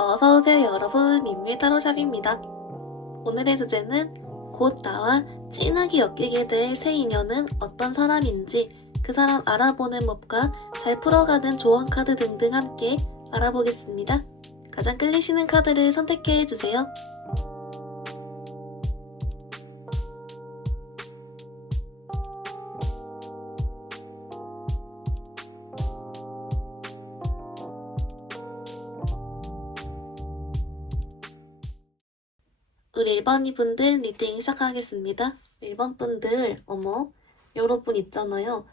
어서오세요 여러분, 민미의 타로샵입니다. 오늘의 주제는 곧 나와 진하게 엮이게 될 새 인연은 어떤 사람인지, 그 사람 알아보는 법과 잘 풀어가는 조언 카드 등등 함께 알아보겠습니다. 가장 끌리시는 카드를 선택해주세요. 우리 1번이 분들 리딩 시작하겠습니다. 1번 분들, 여러분 있잖아요.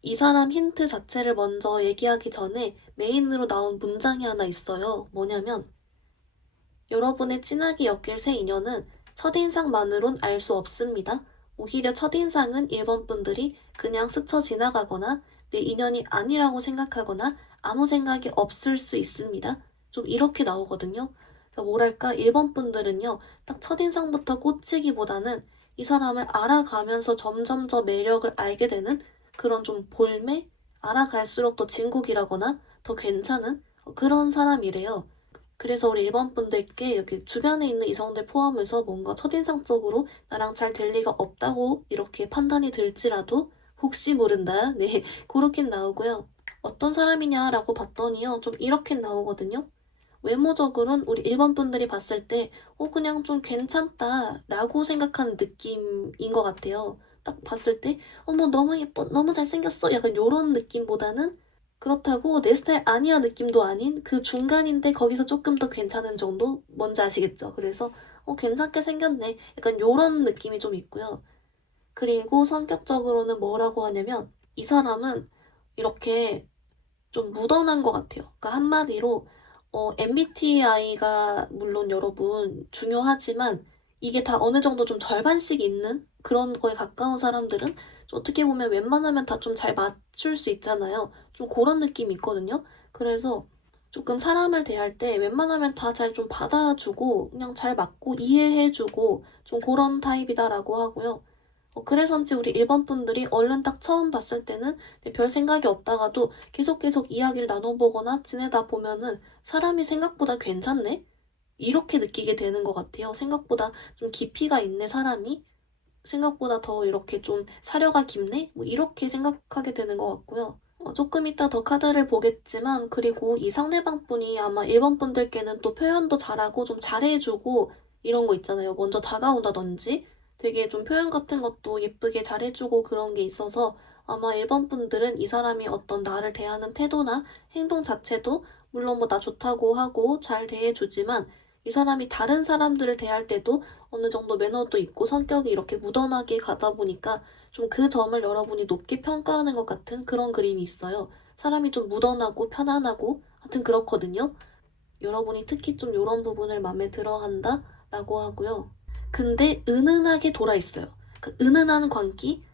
이 사람 힌트 자체를 먼저 얘기하기 전에 메인으로 나온 문장이 하나 있어요. 뭐냐면, 여러분의 진하게 엮일 새 인연은 첫인상만으론 알 수 없습니다. 오히려 첫인상은 1번 분들이 그냥 스쳐 지나가거나 내 인연이 아니라고 생각하거나 아무 생각이 없을 수 있습니다. 좀 이렇게 나오거든요. 그러니까 뭐랄까, 1번 분들은요, 딱 첫인상부터 꽂히기보다는 이 사람을 알아가면서 점점 더 매력을 알게 되는 그런 좀 볼매? 알아갈수록 더 진국이라거나 더 괜찮은 그런 사람이래요. 그래서 우리 1번 분들께 여기 주변에 있는 이성들 포함해서 뭔가 첫인상적으로 나랑 잘 될 리가 없다고 이렇게 판단이 들지라도 혹시 모른다. 네, 그렇게 나오고요. 어떤 사람이냐라고 봤더니요, 좀 이렇게 나오거든요. 외모적으로는 우리 1번 분들이 봤을 때 그냥 좀 괜찮다라고 생각하는 느낌인 것 같아요. 딱 봤을 때 어머 너무 예뻐, 너무 잘생겼어, 약간 요런 느낌보다는 그렇다고 내 스타일 아니야 느낌도 아닌 그 중간인데 거기서 조금 더 괜찮은 정도? 뭔지 아시겠죠? 그래서 괜찮게 생겼네, 약간 요런 느낌이 좀 있고요. 그리고 성격적으로는 뭐라고 하냐면 이 사람은 이렇게 좀 묻어난 것 같아요. 그러니까 한마디로 MBTI가 물론 여러분 중요하지만 이게 다 어느 정도 좀 절반씩 있는 그런 거에 가까운 사람들은 좀 어떻게 보면 웬만하면 다 좀 잘 맞출 수 있잖아요. 좀 그런 느낌이 있거든요. 그래서 조금 사람을 대할 때 웬만하면 다 잘 좀 받아주고 그냥 잘 맞고 이해해주고 좀 그런 타입이다라고 하고요. 그래서인지 우리 1번 분들이 얼른 딱 처음 봤을 때는 별 생각이 없다가도 계속 이야기를 나눠보거나 지내다 보면은 사람이 생각보다 괜찮네? 이렇게 느끼게 되는 것 같아요. 생각보다 좀 깊이가 있네, 사람이. 생각보다 더 이렇게 좀 사려가 깊네? 뭐 이렇게 생각하게 되는 것 같고요. 조금 이따 더 카드를 보겠지만, 그리고 이 상대방 분이 아마 1번 분들께는 또 표현도 잘하고 좀 잘해주고 이런 거 있잖아요. 먼저 다가온다든지 되게 좀 표현 같은 것도 예쁘게 잘해주고 그런 게 있어서 아마 1번 분들은 이 사람이 어떤 나를 대하는 태도나 행동 자체도 물론 뭐 나 좋다고 하고 잘 대해주지만 이 사람이 다른 사람들을 대할 때도 어느 정도 매너도 있고 성격이 이렇게 묻어나게 가다 보니까 좀 그 점을 여러분이 높게 평가하는 것 같은 그런 그림이 있어요. 사람이 좀 묻어나고 편안하고 하여튼 그렇거든요. 여러분이 특히 좀 이런 부분을 마음에 들어 한다라고 하고요. 근데 은은하게 돌아 있어요. 그 은은한 광기?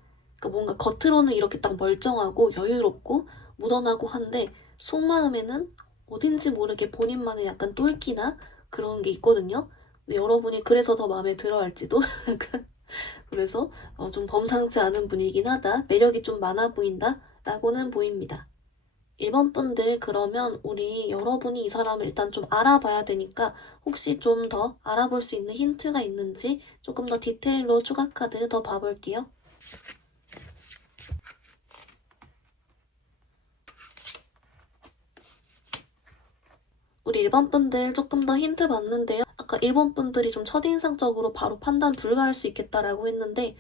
그러니까 뭔가 겉으로는 이렇게 딱 멀쩡하고 여유롭고 묻어나고 한데 속마음에는 어딘지 모르게 본인만의 약간 똘끼나 그런 게 있거든요. 근데 여러분이 그래서 더 마음에 들어 할지도. 그래서 좀 범상치 않은 분이긴 하다. 매력이 좀 많아 보인다. 라고는 보입니다. 1번 분들, 그러면 우리 여러분이 이 사람을 일단 좀 알아봐야 되니까 혹시 좀 더 알아볼 수 있는 힌트가 있는지 조금 더 디테일로 추가 카드 더 봐볼게요. 우리 1번 분들 조금 더 힌트 봤는데요. 아까 1번 분들이 좀 첫인상적으로 바로 판단 불가할 수 있겠다라고 했는데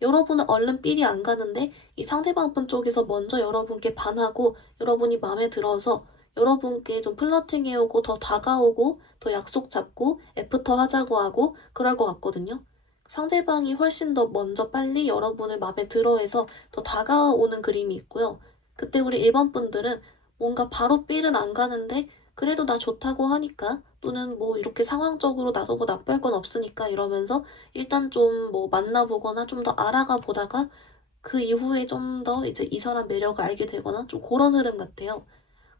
여러분은 얼른 삘이 안 가는데 이 상대방 분 쪽에서 먼저 여러분께 반하고 여러분이 마음에 들어서 여러분께 좀 플러팅해오고 더 다가오고 더 약속 잡고 애프터 하자고 하고 그럴 것 같거든요. 상대방이 훨씬 더 먼저 빨리 여러분을 마음에 들어해서 더 다가오는 그림이 있고요. 그때 우리 1번 분들은 뭔가 바로 삘은 안 가는데 그래도 나 좋다고 하니까 또는 뭐 이렇게 상황적으로 나도 뭐 나쁠 건 없으니까 이러면서 일단 좀 뭐 만나보거나 좀 더 알아가 보다가 그 이후에 좀 더 이제 이 사람 매력을 알게 되거나 좀 그런 흐름 같아요.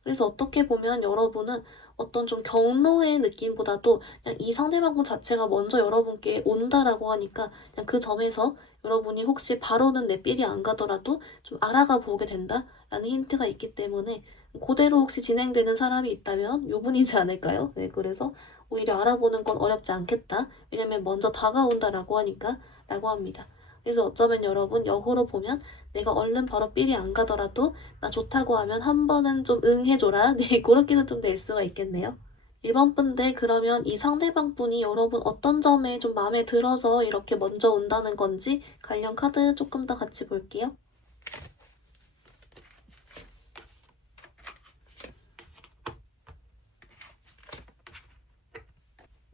그래서 어떻게 보면 여러분은 어떤 좀 경로의 느낌보다도 그냥 이 상대방분 자체가 먼저 여러분께 온다라고 하니까 그냥 그 점에서 여러분이 혹시 바로는 내 삘이 안 가더라도 좀 알아가 보게 된다라는 힌트가 있기 때문에 그대로 혹시 진행되는 사람이 있다면 요 분이지 않을까요? 네, 그래서 오히려 알아보는 건 어렵지 않겠다. 왜냐면 먼저 다가온다라고 하니까 라고 합니다. 그래서 어쩌면 여러분 역으로 보면 내가 얼른 바로 삘이 안 가더라도 나 좋다고 하면 한 번은 좀 응해줘라. 네, 그렇게도 좀 될 수가 있겠네요. 1번 분들 그러면 이 상대방 분이 여러분 어떤 점에 좀 마음에 들어서 이렇게 먼저 온다는 건지 관련 카드 조금 더 같이 볼게요.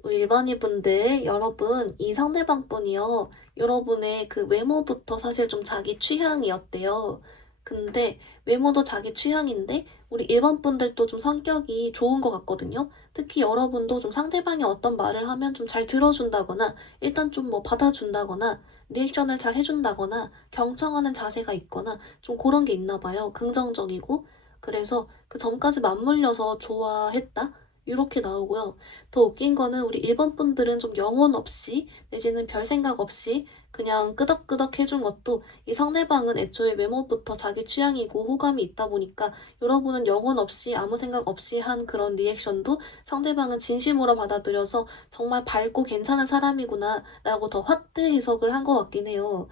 우리 일반인 분들, 여러분, 이 상대방 분이요. 여러분의 그 외모부터 사실 좀 자기 취향이었대요. 근데 외모도 자기 취향인데 우리 일반 분들도 좀 성격이 좋은 것 같거든요. 특히 여러분도 좀 상대방이 어떤 말을 하면 좀 잘 들어준다거나 일단 좀 뭐 받아준다거나 리액션을 잘 해준다거나 경청하는 자세가 있거나 좀 그런 게 있나 봐요. 긍정적이고. 그래서 그 점까지 맞물려서 좋아했다? 이렇게 나오고요. 더 웃긴 거는 우리 일본 분들은 좀 영혼 없이 내지는 별 생각 없이 그냥 끄덕끄덕 해준 것도 이 상대방은 애초에 외모부터 자기 취향이고 호감이 있다 보니까 여러분은 영혼 없이 아무 생각 없이 한 그런 리액션도 상대방은 진심으로 받아들여서 정말 밝고 괜찮은 사람이구나 라고 더 확대 해석을 한 것 같긴 해요.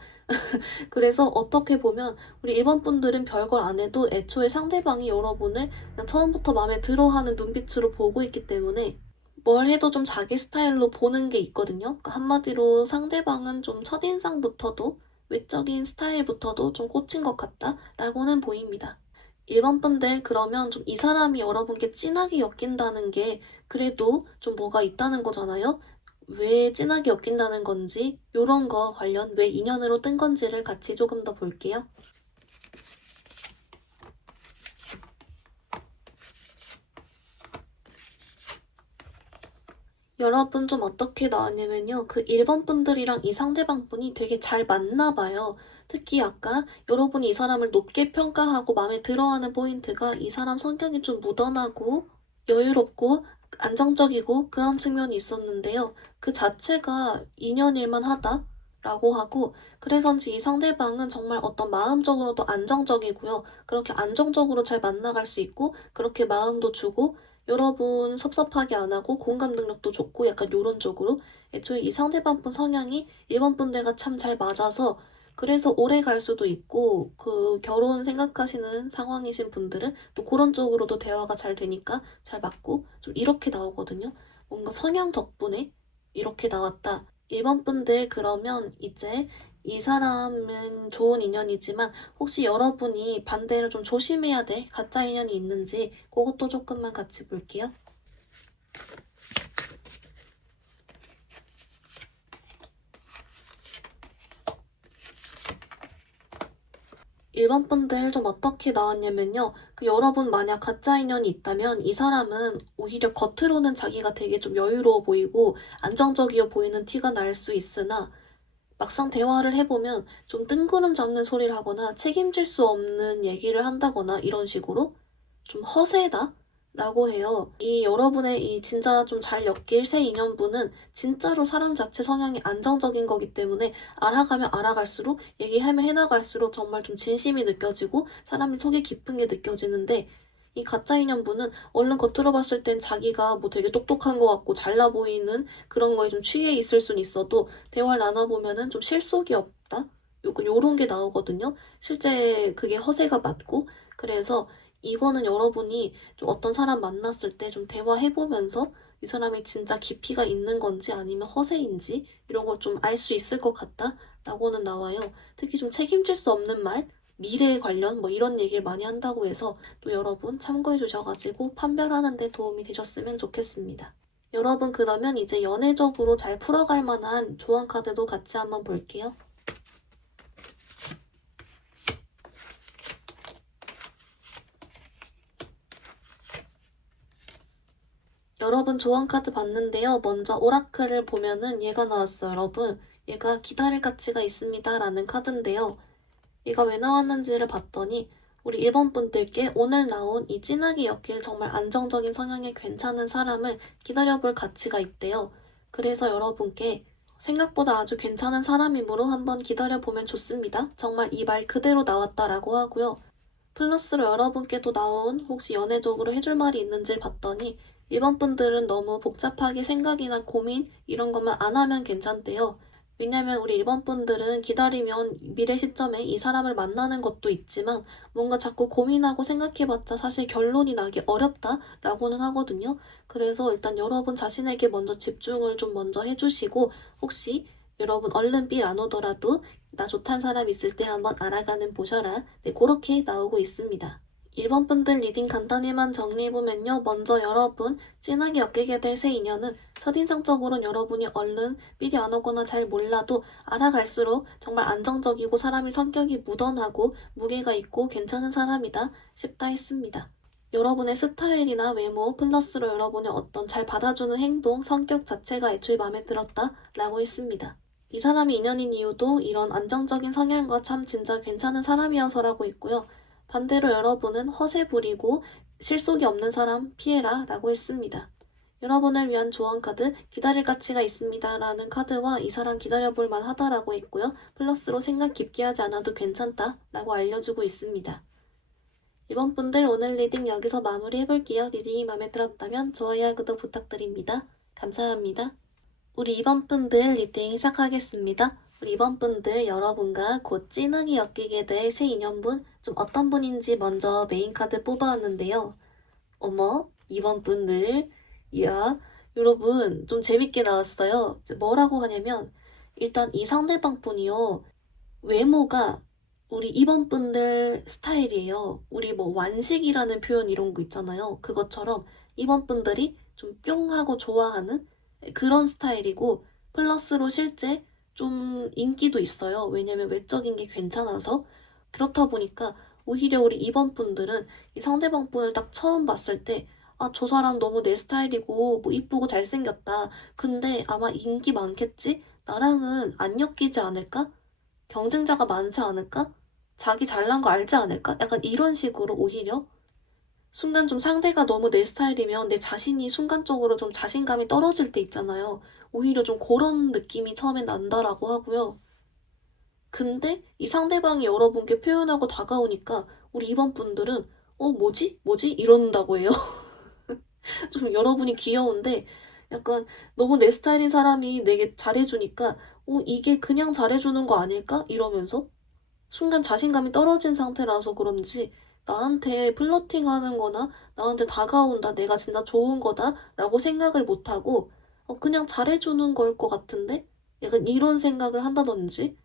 그래서 어떻게 보면 우리 일본 분들은 별걸 안 해도 애초에 상대방이 여러분을 그냥 처음부터 마음에 들어하는 눈빛으로 보고 있기 때문에 뭘 해도 좀 자기 스타일로 보는 게 있거든요. 그러니까 한마디로 상대방은 좀 첫인상부터도 외적인 스타일부터도 좀 꽂힌 것 같다라고는 보입니다. 일반 분들 그러면 좀 이 사람이 여러분께 진하게 엮인다는 게 그래도 좀 뭐가 있다는 거잖아요. 왜 진하게 엮인다는 건지 요런 거 관련 왜 인연으로 뜬 건지를 같이 조금 더 볼게요. 여러분 좀 어떻게 나왔냐면요. 그 1번 분들이랑 이 상대방 분이 되게 잘 맞나 봐요. 특히 아까 여러분이 이 사람을 높게 평가하고 마음에 들어하는 포인트가 이 사람 성격이 좀 무던하고 여유롭고 안정적이고 그런 측면이 있었는데요. 그 자체가 인연일만 하다라고 하고 그래서인지 이 상대방은 정말 어떤 마음적으로도 안정적이고요. 그렇게 안정적으로 잘 만나갈 수 있고 그렇게 마음도 주고 여러분 섭섭하게 안 하고 공감 능력도 좋고 약간 요런 쪽으로 애초에 이 상대방 분 성향이 일본 분들과 참 잘 맞아서 그래서 오래 갈 수도 있고 그 결혼 생각하시는 상황이신 분들은 또 그런 쪽으로도 대화가 잘 되니까 잘 맞고 좀 이렇게 나오거든요. 뭔가 성향 덕분에 이렇게 나왔다. 일본 분들 그러면 이제 이 사람은 좋은 인연이지만 혹시 여러분이 반대로 좀 조심해야 될 가짜 인연이 있는지 그것도 조금만 같이 볼게요. 일반 분들 좀 어떻게 나왔냐면요. 그 여러분 만약 가짜 인연이 있다면 이 사람은 오히려 겉으로는 자기가 되게 좀 여유로워 보이고 안정적이어 보이는 티가 날 수 있으나 막상 대화를 해보면 좀 뜬구름 잡는 소리를 하거나 책임질 수 없는 얘기를 한다거나 이런 식으로 좀 허세다? 라고 해요. 이 여러분의 이 진짜 좀 잘 엮일 새 인연분은 진짜로 사람 자체 성향이 안정적인 거기 때문에 알아가면 알아갈수록 얘기하면 해나갈수록 정말 좀 진심이 느껴지고 사람이 속이 깊은 게 느껴지는데 이 가짜 인연분은 얼른 겉으로 봤을 땐 자기가 뭐 되게 똑똑한 것 같고 잘나 보이는 그런 거에 좀 취해 있을 순 있어도 대화를 나눠보면은 좀 실속이 없다? 요런 게 나오거든요. 실제 그게 허세가 맞고 그래서 이거는 여러분이 좀 어떤 사람 만났을 때 좀 대화해보면서 이 사람이 진짜 깊이가 있는 건지 아니면 허세인지 이런 걸 좀 알 수 있을 것 같다라고는 나와요. 특히 좀 책임질 수 없는 말, 미래에 관련 뭐 이런 얘기를 많이 한다고 해서 또 여러분 참고해 주셔가지고 판별하는 데 도움이 되셨으면 좋겠습니다. 여러분 그러면 이제 연애적으로 잘 풀어갈 만한 조언 카드도 같이 한번 볼게요. 여러분 조언 카드 봤는데요. 먼저 오라클을 보면은 얘가 나왔어요, 여러분. 얘가 기다릴 가치가 있습니다. 라는 카드인데요. 얘가 왜 나왔는지를 봤더니 우리 일본 분들께 오늘 나온 이 진하게 엮일 정말 안정적인 성향의 괜찮은 사람을 기다려볼 가치가 있대요. 그래서 여러분께 생각보다 아주 괜찮은 사람이므로 한번 기다려보면 좋습니다. 정말 이 말 그대로 나왔다라고 하고요. 플러스로 여러분께도 나온 혹시 연애적으로 해줄 말이 있는지를 봤더니 1번 분들은 너무 복잡하게 생각이나 고민 이런 것만 안 하면 괜찮대요. 왜냐면 우리 1번 분들은 기다리면 미래 시점에 이 사람을 만나는 것도 있지만 뭔가 자꾸 고민하고 생각해봤자 사실 결론이 나기 어렵다라고는 하거든요. 그래서 일단 여러분 자신에게 먼저 집중을 좀 먼저 해주시고 혹시 여러분 얼른 삘 안 오더라도 나 좋다는 사람 있을 때 한번 알아가는 보셔라. 네, 그렇게 나오고 있습니다. 1번 분들 리딩 간단히만 정리해보면요. 먼저 여러분 진하게 엮이게 될 새 인연은 첫인상적으로는 여러분이 얼른 삘이 안 오거나 잘 몰라도 알아갈수록 정말 안정적이고 사람이 성격이 무던하고 무게가 있고 괜찮은 사람이다 싶다 했습니다. 여러분의 스타일이나 외모 플러스로 여러분의 어떤 잘 받아주는 행동, 성격 자체가 애초에 마음에 들었다 라고 했습니다. 이 사람이 인연인 이유도 이런 안정적인 성향과 참 진짜 괜찮은 사람이어서라고 있고요. 반대로 여러분은 허세 부리고 실속이 없는 사람 피해라 라고 했습니다. 여러분을 위한 조언 카드 기다릴 가치가 있습니다 라는 카드와 이 사람 기다려볼 만하다라고 했고요. 플러스로 생각 깊게 하지 않아도 괜찮다 라고 알려주고 있습니다. 이번 분들 오늘 리딩 여기서 마무리해볼게요. 리딩이 마음에 들었다면 좋아요, 구독 부탁드립니다. 감사합니다. 우리 이번 분들 리딩 시작하겠습니다. 우리 이번 분들 여러분과 곧 진하게 엮이게 될 새 인연분 좀 어떤 분인지 먼저 메인 카드 뽑아왔는데요. 어머, 이번 분들 이야 여러분 좀 재밌게 나왔어요. 이제 뭐라고 하냐면 일단 이 상대방 분이요. 외모가 우리 이번 분들 스타일이에요. 우리 뭐 완식이라는 표현 이런 거 있잖아요. 그것처럼 이번 분들이 좀 뿅 하고 좋아하는 그런 스타일이고 플러스로 실제 좀 인기도 있어요. 왜냐면 외적인 게 괜찮아서. 그렇다 보니까 오히려 우리 이번 분들은 이 상대방 분을 딱 처음 봤을 때 아, 저 사람 너무 내 스타일이고 뭐 이쁘고 잘생겼다. 근데 아마 인기 많겠지? 나랑은 안 엮이지 않을까? 경쟁자가 많지 않을까? 자기 잘난 거 알지 않을까? 약간 이런 식으로 오히려 순간 좀 상대가 너무 내 스타일이면 내 자신이 순간적으로 좀 자신감이 떨어질 때 있잖아요. 오히려 좀 그런 느낌이 처음에 난다라고 하고요. 근데 이 상대방이 여러분께 표현하고 다가오니까 우리 이번 분들은 뭐지? 뭐지? 이런다고 해요. 좀 여러분이 귀여운데 약간 너무 내 스타일인 사람이 내게 잘해주니까 이게 그냥 잘해주는 거 아닐까? 이러면서 순간 자신감이 떨어진 상태라서 그런지 나한테 플러팅하는 거나 나한테 다가온다, 내가 진짜 좋은 거다 라고 생각을 못하고 그냥 잘해주는 걸 것 같은데? 약간 이런 생각을 한다든지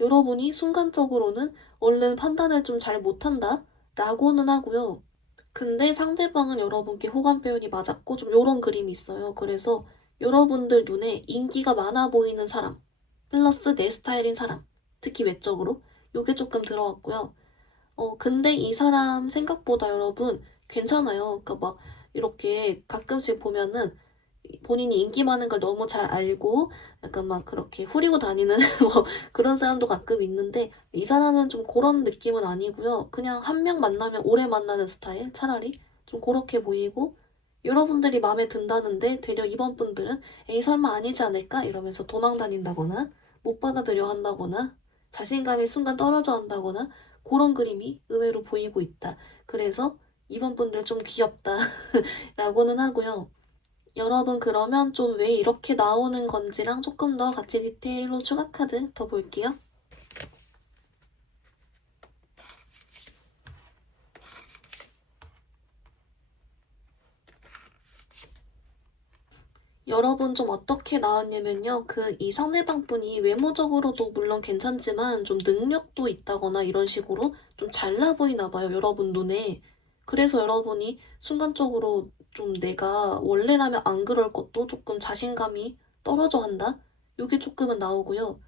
여러분이 순간적으로는 얼른 판단을 좀 잘 못한다 라고는 하고요. 근데 상대방은 여러분께 호감 표현이 맞았고 좀 요런 그림이 있어요. 그래서 여러분들 눈에 인기가 많아 보이는 사람 플러스 내 스타일인 사람 특히 외적으로 요게 조금 들어갔고요. 근데 이 사람 생각보다 여러분 괜찮아요. 그러니까 막 이렇게 가끔씩 보면은 본인이 인기 많은 걸 너무 잘 알고 약간 막 그렇게 후리고 다니는 뭐 그런 사람도 가끔 있는데 이 사람은 좀 그런 느낌은 아니고요. 그냥 한 명 만나면 오래 만나는 스타일 차라리 좀 그렇게 보이고 여러분들이 마음에 든다는데 되려 이번 분들은 에이 설마 아니지 않을까 이러면서 도망 다닌다거나 못 받아들여 한다거나 자신감이 순간 떨어져 한다거나 그런 그림이 의외로 보이고 있다. 그래서 이번 분들 좀 귀엽다 라고는 하고요. 여러분 그러면 좀 왜 이렇게 나오는 건지랑 조금 더 같이 디테일로 추가 카드 더 볼게요. 여러분 좀 어떻게 나왔냐면요. 이 상대방 분이 외모적으로도 물론 괜찮지만 좀 능력도 있다거나 이런 식으로 좀 잘나 보이나 봐요. 여러분 눈에. 그래서 여러분이 순간적으로 좀 내가 원래라면 안 그럴 것도 조금 자신감이 떨어져 한다? 요게 조금은 나오고요.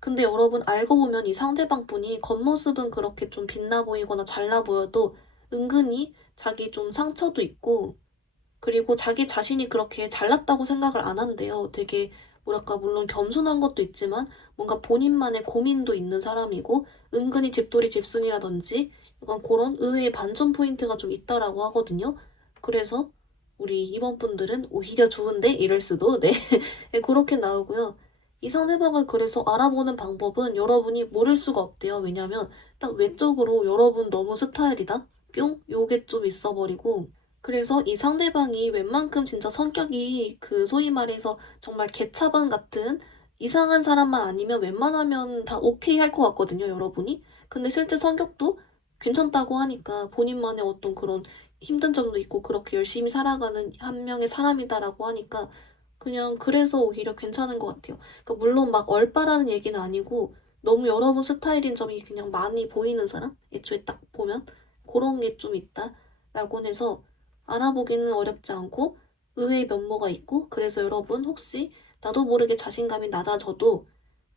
근데 여러분 알고 보면 이 상대방 분이 겉모습은 그렇게 좀 빛나 보이거나 잘나 보여도 은근히 자기 좀 상처도 있고 그리고 자기 자신이 그렇게 잘났다고 생각을 안 한대요. 되게 뭐랄까 물론 겸손한 것도 있지만 뭔가 본인만의 고민도 있는 사람이고 은근히 집돌이 집순이라든지 약간 그런 의외의 반전 포인트가 좀 있다라고 하거든요. 그래서 우리 이번 분들은 오히려 좋은데 이럴 수도 네 그렇게 나오고요. 이 상대방을 그래서 알아보는 방법은 여러분이 모를 수가 없대요. 왜냐면 딱 외적으로 여러분 너무 스타일이다? 뿅? 요게 좀 있어버리고 그래서 이 상대방이 웬만큼 진짜 성격이 그 소위 말해서 정말 개차반 같은 이상한 사람만 아니면 웬만하면 다 오케이 할 것 같거든요, 여러분이. 근데 실제 성격도 괜찮다고 하니까 본인만의 어떤 그런 힘든 점도 있고 그렇게 열심히 살아가는 한 명의 사람이다라고 하니까 그냥 그래서 오히려 괜찮은 것 같아요. 그러니까 물론 막 얼빠라는 얘기는 아니고 너무 여러분 스타일인 점이 그냥 많이 보이는 사람? 애초에 딱 보면 그런 게 좀 있다라고 해서 알아보기는 어렵지 않고 의외의 면모가 있고 그래서 여러분 혹시 나도 모르게 자신감이 낮아져도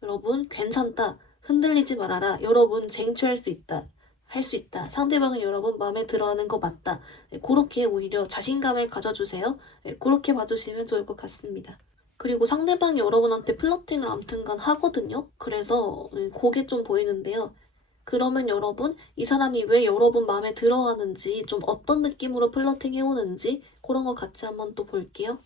여러분 괜찮다. 흔들리지 말아라. 여러분 쟁취할 수 있다. 할 수 있다. 상대방은 여러분 마음에 들어하는 거 맞다. 네, 그렇게 오히려 자신감을 가져주세요. 네, 그렇게 봐주시면 좋을 것 같습니다. 그리고 상대방이 여러분한테 플러팅을 아무튼간 하거든요. 그래서 그게 좀 보이는데요. 그러면 여러분 이 사람이 왜 여러분 마음에 들어하는지 좀 어떤 느낌으로 플러팅 해오는지 그런 거 같이 한번 또 볼게요.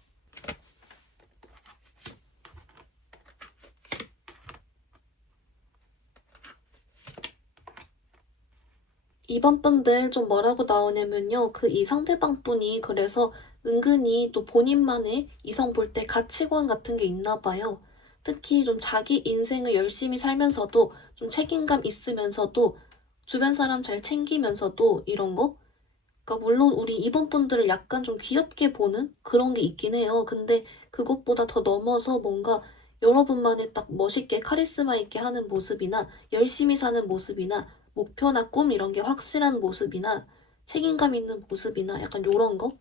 이번 분들 좀 뭐라고 나오냐면요. 그 이 상대방 분이 그래서 은근히 또 본인만의 이성 볼 때 가치관 같은 게 있나 봐요. 특히 좀 자기 인생을 열심히 살면서도 좀 책임감 있으면서도 주변 사람 잘 챙기면서도 이런 거? 그러니까 물론 우리 이번 분들을 약간 좀 귀엽게 보는 그런 게 있긴 해요. 근데 그것보다 더 넘어서 뭔가 여러분만의 딱 멋있게 카리스마 있게 하는 모습이나 열심히 사는 모습이나 목표나 꿈 이런 게 확실한 모습이나 책임감 있는 모습이나 약간 요런 거?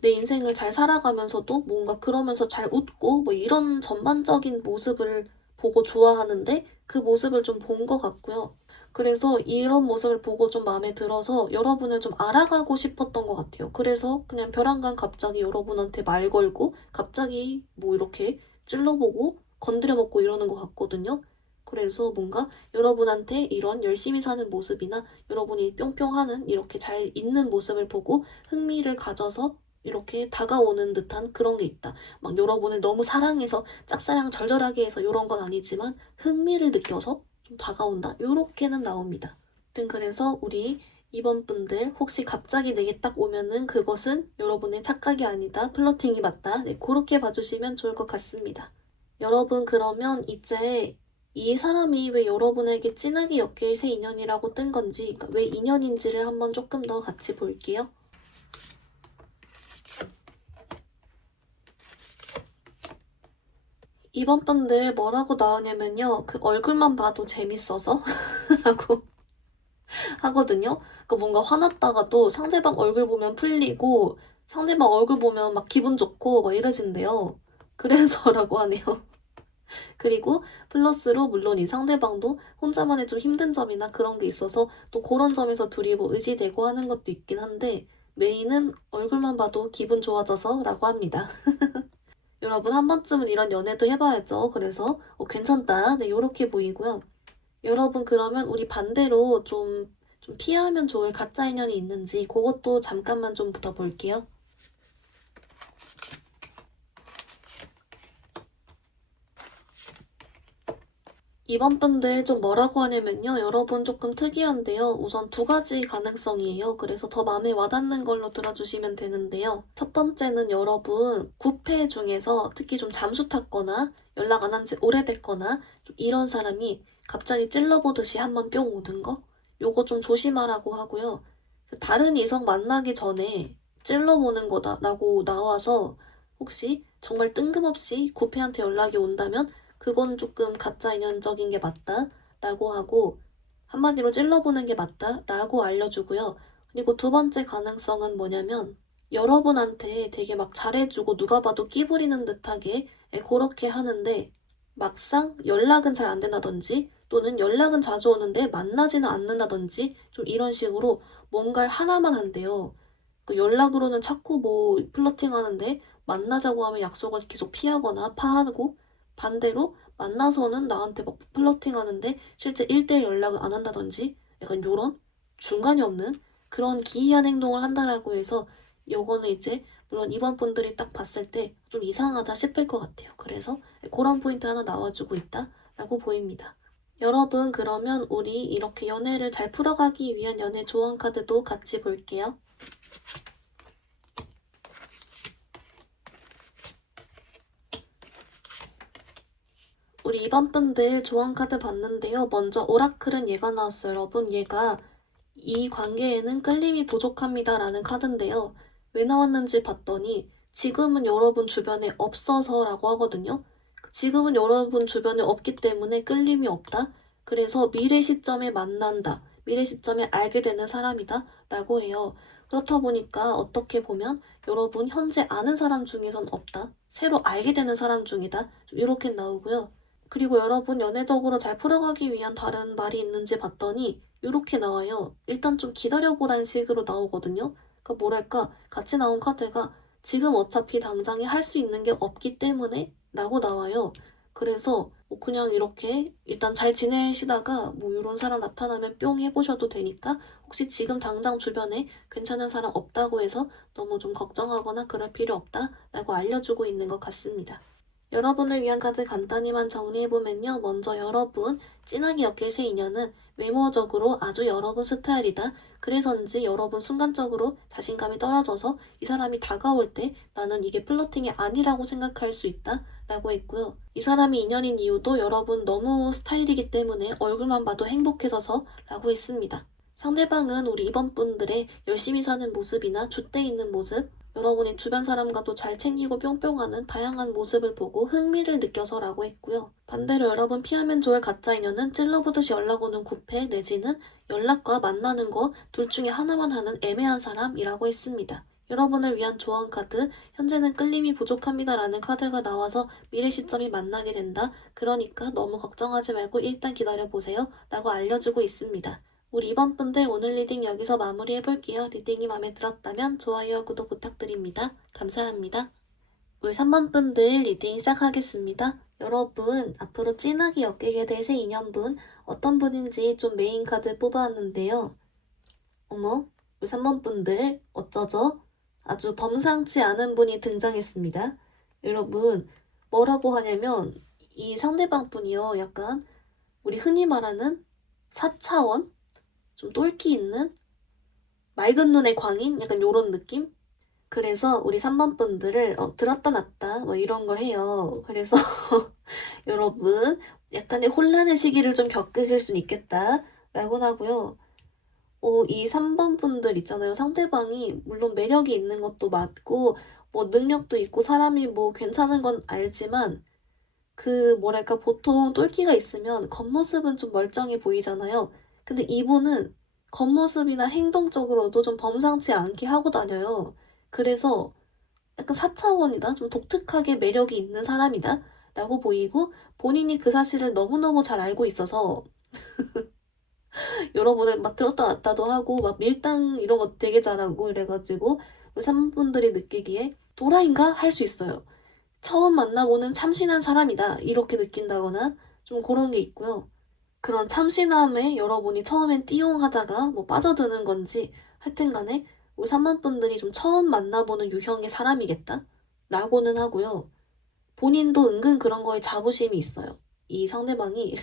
내 인생을 잘 살아가면서도 뭔가 그러면서 잘 웃고 뭐 이런 전반적인 모습을 보고 좋아하는데 그 모습을 좀 본 것 같고요. 그래서 이런 모습을 보고 좀 마음에 들어서 여러분을 좀 알아가고 싶었던 것 같아요. 그래서 그냥 벼랑간 갑자기 여러분한테 말 걸고 갑자기 뭐 이렇게 찔러보고 건드려 먹고 이러는 것 같거든요. 그래서 뭔가 여러분한테 이런 열심히 사는 모습이나 여러분이 뿅뿅하는 이렇게 잘 있는 모습을 보고 흥미를 가져서 이렇게 다가오는 듯한 그런 게 있다. 막 여러분을 너무 사랑해서 짝사랑 절절하게 해서 이런 건 아니지만 흥미를 느껴서 좀 다가온다. 요렇게는 나옵니다. 아무튼 그래서 우리 이번 분들 혹시 갑자기 내게 딱 오면은 그것은 여러분의 착각이 아니다. 플러팅이 맞다. 네, 그렇게 봐주시면 좋을 것 같습니다. 여러분 그러면 이제 이 사람이 왜 여러분에게 진하게 엮일 새 인연이라고 뜬 건지 그러니까 왜 인연인지를 한번 조금 더 같이 볼게요. 이번 분들 뭐라고 나오냐면요. 그 얼굴만 봐도 재밌어서 라고 하거든요. 그 뭔가 화났다가도 상대방 얼굴 보면 풀리고 상대방 얼굴 보면 막 기분 좋고 막 이러진대요. 그래서라고 하네요. 그리고 플러스로 물론 이 상대방도 혼자만의 좀 힘든 점이나 그런 게 있어서 또 그런 점에서 둘이 뭐 의지되고 하는 것도 있긴 한데 메인은 얼굴만 봐도 기분 좋아져서라고 합니다. 여러분 한 번쯤은 이런 연애도 해봐야죠. 그래서 괜찮다. 네, 요렇게 보이고요. 여러분 그러면 우리 반대로 좀 피하면 좋을 가짜 인연이 있는지 그것도 잠깐만 좀 더 볼게요. 이번 분들 좀 뭐라고 하냐면요. 여러분 조금 특이한데요. 우선 두 가지 가능성이에요. 그래서 더 마음에 와닿는 걸로 들어주시면 되는데요. 첫 번째는 여러분 9패 중에서 특히 좀 잠수 탔거나 연락 안 한 지 오래됐거나 좀 이런 사람이 갑자기 찔러보듯이 한번 뿅 오는 거? 요거 좀 조심하라고 하고요. 다른 이성 만나기 전에 찔러보는 거다라고 나와서 혹시 정말 뜬금없이 9패한테 연락이 온다면 그건 조금 가짜 인연적인 게 맞다라고 하고 한마디로 찔러보는 게 맞다라고 알려주고요. 그리고 두 번째 가능성은 뭐냐면 여러분한테 되게 막 잘해주고 누가 봐도 끼 부리는 듯하게 그렇게 하는데 막상 연락은 잘 안 된다든지 또는 연락은 자주 오는데 만나지는 않는다든지 좀 이런 식으로 뭔가를 하나만 한대요. 그 연락으로는 자꾸 뭐 플러팅 하는데 만나자고 하면 약속을 계속 피하거나 파하고 반대로 만나서는 나한테 막 플러팅 하는데 실제 1대1 연락을 안 한다든지 약간 요런 중간이 없는 그런 기이한 행동을 한다라고 해서 요거는 이제 물론 이번 분들이 딱 봤을 때 좀 이상하다 싶을 것 같아요. 그래서 그런 포인트 하나 나와주고 있다라고 보입니다. 여러분, 그러면 우리 이렇게 연애를 잘 풀어가기 위한 연애 조언 카드도 같이 볼게요. 우리 이번 분들 조언 카드 봤는데요. 먼저 오라클은 얘가 나왔어요. 여러분, 얘가 이 관계에는 끌림이 부족합니다 라는 카드인데요. 왜 나왔는지 봤더니 지금은 여러분 주변에 없어서 라고 하거든요. 지금은 여러분 주변에 없기 때문에 끌림이 없다. 그래서 미래 시점에 만난다. 미래 시점에 알게 되는 사람이다 라고 해요. 그렇다 보니까 어떻게 보면 여러분 현재 아는 사람 중에선 없다. 새로 알게 되는 사람 중이다. 좀 이렇게 나오고요. 그리고 여러분 연애적으로 잘 풀어가기 위한 다른 말이 있는지 봤더니 이렇게 나와요. 일단 좀 기다려보라는 식으로 나오거든요. 그러니까 뭐랄까 같이 나온 카드가 지금 어차피 당장에 할 수 있는 게 없기 때문에 라고 나와요. 그래서 뭐 그냥 이렇게 일단 잘 지내시다가 뭐 이런 사람 나타나면 뿅 해보셔도 되니까 혹시 지금 당장 주변에 괜찮은 사람 없다고 해서 너무 좀 걱정하거나 그럴 필요 없다라고 알려주고 있는 것 같습니다. 여러분을 위한 카드 간단히만 정리해보면요. 먼저 여러분, 진하게 엮일 새 인연은 외모적으로 아주 여러분 스타일이다. 그래서인지 여러분 순간적으로 자신감이 떨어져서 이 사람이 다가올 때 나는 이게 플러팅이 아니라고 생각할 수 있다. 라고 했고요. 이 사람이 인연인 이유도 여러분 너무 스타일이기 때문에 얼굴만 봐도 행복해져서 라고 했습니다. 상대방은 우리 이번 분들의 열심히 사는 모습이나 줏대 있는 모습, 여러분이 주변 사람과도 잘 챙기고 뿅뿅하는 다양한 모습을 보고 흥미를 느껴서라고 했고요. 반대로 여러분 피하면 좋을 가짜 인연은 찔러보듯이 연락 오는 구패 내지는 연락과 만나는 거 둘 중에 하나만 하는 애매한 사람이라고 했습니다. 여러분을 위한 조언 카드, 현재는 끌림이 부족합니다 라는 카드가 나와서 미래 시점이 만나게 된다. 그러니까 너무 걱정하지 말고 일단 기다려보세요 라고 알려주고 있습니다. 우리 이번 분들 오늘 리딩 여기서 마무리해볼게요. 리딩이 마음에 들었다면 좋아요와 구독 부탁드립니다. 감사합니다. 우리 3번 분들 리딩 시작하겠습니다. 여러분, 앞으로 진하게 엮이게 될 새 인연분 어떤 분인지 좀 메인 카드 뽑아왔는데요. 어머, 우리 3번 분들 어쩌죠? 아주 범상치 않은 분이 등장했습니다. 여러분, 뭐라고 하냐면 이 상대방 분이요. 약간 우리 흔히 말하는 4차원? 좀 똘끼 있는 맑은 눈의 광인? 약간 요런 느낌? 그래서 우리 3번 분들을 들었다 놨다 뭐 이런 걸 해요. 그래서 여러분 약간의 혼란의 시기를 좀 겪으실 수 있겠다 라고 하고요. 이 3번 분들 있잖아요. 상대방이 물론 매력이 있는 것도 맞고 뭐 능력도 있고 사람이 뭐 괜찮은 건 알지만 그 뭐랄까 보통 똘끼가 있으면 겉모습은 좀 멀쩡해 보이잖아요. 근데 이분은 겉모습이나 행동적으로도 좀 범상치 않게 하고 다녀요. 그래서 약간 4차원이다? 좀 독특하게 매력이 있는 사람이다? 라고 보이고 본인이 그 사실을 너무너무 잘 알고 있어서 여러분을 막 들었다 놨다도 하고 막 밀당 이런 거 되게 잘하고 이래가지고 우리 3분들이 느끼기에 도라인가? 할 수 있어요. 처음 만나보는 참신한 사람이다. 이렇게 느낀다거나 좀 그런 게 있고요. 그런 참신함에 여러분이 처음엔 띠용하다가 뭐 빠져드는 건지 하여튼 간에 우리 3번 분들이 좀 처음 만나보는 유형의 사람이겠다? 라고는 하고요. 본인도 은근 그런 거에 자부심이 있어요. 이 상대방이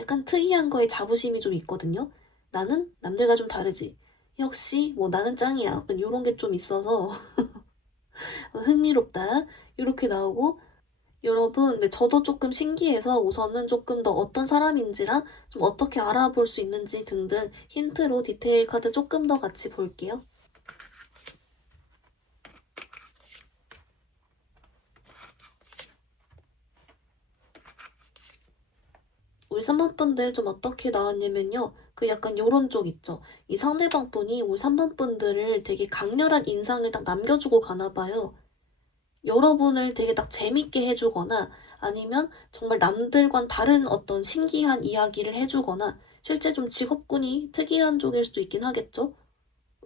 약간 특이한 거에 자부심이 좀 있거든요. 나는 남들과 좀 다르지. 역시 뭐 나는 짱이야. 이런 게 좀 있어서 흥미롭다. 이렇게 나오고 여러분, 근데 저도 조금 신기해서 우선은 조금 더 어떤 사람인지랑 좀 어떻게 알아볼 수 있는지 등등 힌트로 디테일 카드 조금 더 같이 볼게요. 우리 3번 분들 좀 어떻게 나왔냐면요. 그 약간 요런 쪽 있죠. 이 상대방 분이 우리 3번 분들을 되게 강렬한 인상을 딱 남겨주고 가나 봐요. 여러분을 되게 딱 재밌게 해주거나 아니면 정말 남들과는 다른 어떤 신기한 이야기를 해주거나 실제 좀 직업군이 특이한 쪽일 수도 있긴 하겠죠?